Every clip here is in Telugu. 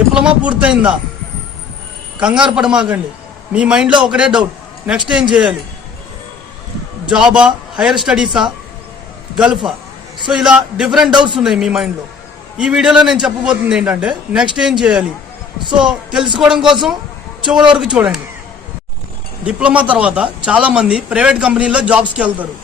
డిప్లొమా పూర్తయిందా? కంగారు పడమాకండి. మీ మైండ్లో ఒకటే డౌట్, నెక్స్ట్ ఏం చేయాలి? జాబా, హైయర్ స్టడీసా, గల్ఫా? సో ఇలా డిఫరెంట్ డౌట్స్ ఉన్నాయి మీ మైండ్లో. ఈ వీడియోలో నేను చెప్పబోతుంది ఏంటంటే నెక్స్ట్ ఏం చేయాలి. సో తెలుసుకోవడం కోసం చివరి వరకు చూడండి. డిప్లొమా తర్వాత చాలామంది ప్రైవేట్ కంపెనీల్లో జాబ్స్కి వెళ్తారు.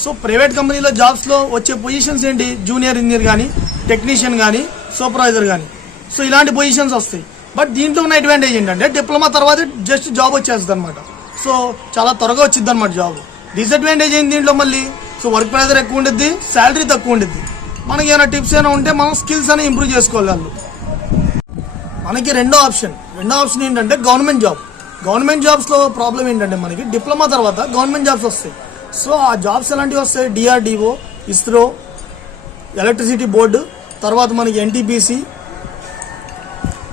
సో ప్రైవేట్ కంపెనీలో జాబ్స్లో వచ్చే పొజిషన్స్ ఏంటి? జూనియర్ ఇంజనీర్ కానీ, టెక్నీషియన్ కానీ, సూపర్వైజర్ కానీ. సో ఇలాంటి పొజిషన్స్ వస్తాయి. బట్ దీంట్లో ఉన్న అడ్వాంటేజ్ ఏంటంటే డిప్లొమా తర్వాత జస్ట్ జాబ్ వచ్చేస్తుంది అనమాట. సో చాలా త్వరగా వచ్చింది అనమాట జాబ్. డిసడ్వాంటేజ్ ఏంటి దీంట్లో మళ్ళీ? సో వర్క్ ప్రెజర్ ఎక్కువ ఉంటుంది, శాలరీ తక్కువ ఉంటుంది. మనకి ఏమైనా టిప్స్ అయినా ఉంటే మనం స్కిల్స్ అని ఇంప్రూవ్ చేసుకోగలరు. మనకి రెండో ఆప్షన్ ఏంటంటే గవర్నమెంట్ జాబ్. గవర్నమెంట్ జాబ్స్లో ప్రాబ్లం ఏంటంటే మనకి డిప్లొమా తర్వాత గవర్నమెంట్ జాబ్స్ వస్తాయి. సో ఆ జాబ్స్ ఎలాంటివి వస్తాయి? డిఆర్డిఓ, ఇస్రో, ఎలక్ట్రిసిటీ బోర్డు, తర్వాత మనకి ఎన్టీపీసీ,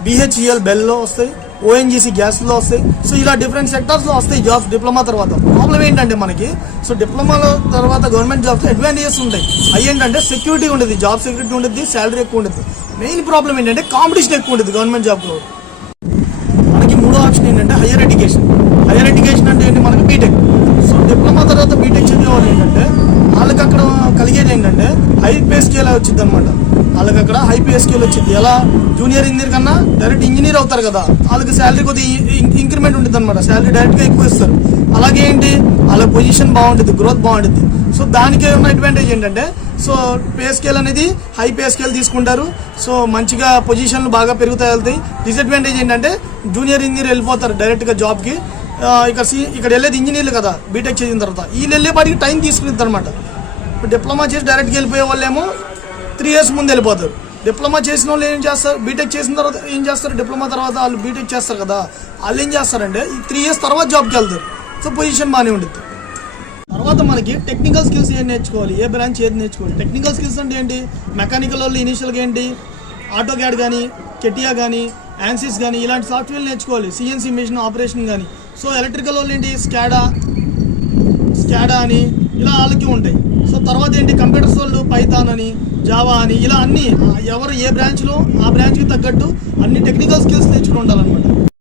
బిహెచ్ఈఎల్ బెల్లో వస్తాయి, ఓఎన్జీసీ గ్యాస్లో వస్తాయి. సో ఇలా డిఫరెంట్ సెక్టార్స్లో వస్తాయి జాబ్స్ డిప్లొమా తర్వాత. ప్రాబ్లం ఏంటంటే మనకి సో డిప్లొమాలో తర్వాత గవర్నమెంట్ జాబ్స్ అడ్వాంటేజెస్ ఉంటాయి. అవి ఏంటంటే సెక్యూరిటీ ఉంటుంది, జాబ్ సెక్యూరిటీ ఉంటుంది, శాలరీ ఎక్కువ ఉంటుంది. మెయిన్ ప్రాబ్లం ఏంటంటే కాంపిటీషన్ ఎక్కువ ఉంటుంది గవర్నమెంట్ జాబ్లో. మనకి మూడో ఆప్షన్ ఏంటంటే హైయర్ ఎడ్యుకేషన్. హైయర్ ఎడ్యుకేషన్ అంటే ఏంటి? మనకి బీటెక్. సో డిప్లొమా తర్వాత బీటెక్ చదివే వాళ్ళు ఏంటంటే వాళ్ళకి అక్కడ కలిగేది ఏంటంటే హై పే స్కేల్ వచ్చింది అనమాట. వాళ్ళకి అక్కడ హై పే స్కేల్ వచ్చింది. ఎలా? జూనియర్ ఇంజనీర్ కన్నా డైరెక్ట్ ఇంజనీర్ అవుతారు కదా, వాళ్ళకి శాలరీ కొద్దిగా ఇంక్రిమెంట్ ఉంటుంది అనమాట. శాలరీ డైరెక్ట్గా ఎక్కువ ఇస్తారు. అలాగే ఏంటి? వాళ్ళ పొజిషన్ బాగుంటుంది, గ్రోత్ బాగుంటుంది. సో దానికి ఉన్న అడ్వాంటేజ్ ఏంటంటే సో పే స్కేల్ అనేది హై పే స్కేల్ తీసుకుంటారు. సో మంచిగా పొజిషన్లు బాగా పెరుగుతాయి, వెళ్తాయి. డిసడ్వాంటేజ్ ఏంటంటే జూనియర్ ఇంజనీర్ వెళ్ళిపోతారు డైరెక్ట్గా జాబ్కి. ఇక్కడ వెళ్ళేది ఇంజనీర్లు కదా బీటెక్ చేసిన తర్వాత. వీళ్ళు వెళ్ళేపాటికి టైం తీసుకునిద్ది అనమాట. ఇప్పుడు డిప్లొమా చేసి డైరెక్ట్గా వెళ్ళిపోయే వాళ్ళేమో 3 years ముందు వెళ్ళిపోతారు. డిప్లొమా చేసిన వాళ్ళు ఏం చేస్తారు? బీటెక్ చేసిన తర్వాత ఏం చేస్తారు? డిప్లొమా తర్వాత వాళ్ళు బీటెక్ చేస్తారు కదా, వాళ్ళు ఏం చేస్తారంటే ఈ 3 years తర్వాత జాబ్కి వెళ్తారు. సో పొజిషన్ బాగానే ఉంటుంది. తర్వాత మనకి టెక్నికల్ స్కిల్స్ ఏం నేర్చుకోవాలి, ఏ బ్రాంచ్ ఏది నేర్చుకోవాలి. టెక్నికల్ స్కిల్స్ అంటే ఏంటి? మెకానికల్ వాళ్ళు ఇనీషియల్గా ఏంటి? ఆటో క్యాడ్ కానీ, కెటియా కానీ, యాన్సిస్ కానీ ఇలాంటి సాఫ్ట్వేర్ నేర్చుకోవాలి. సిఎన్సీ మెషిన్ ఆపరేషన్ కానీ. సో ఎలక్ట్రికల్ వాళ్ళు ఏంటి? స్కాడా అని ఇలా వాళ్ళకి ఉంటాయి. సో తర్వాత ఏంటి? కంప్యూటర్స్ వాళ్ళు పైథాన్ అని, జావా అని ఇలా అన్ని ఎవరు ఏ బ్రాంచ్లో ఆ బ్రాంచ్కి తగ్గట్టు అన్ని టెక్నికల్ స్కిల్స్ నేర్చుకుని ఉండాలన్నమాట.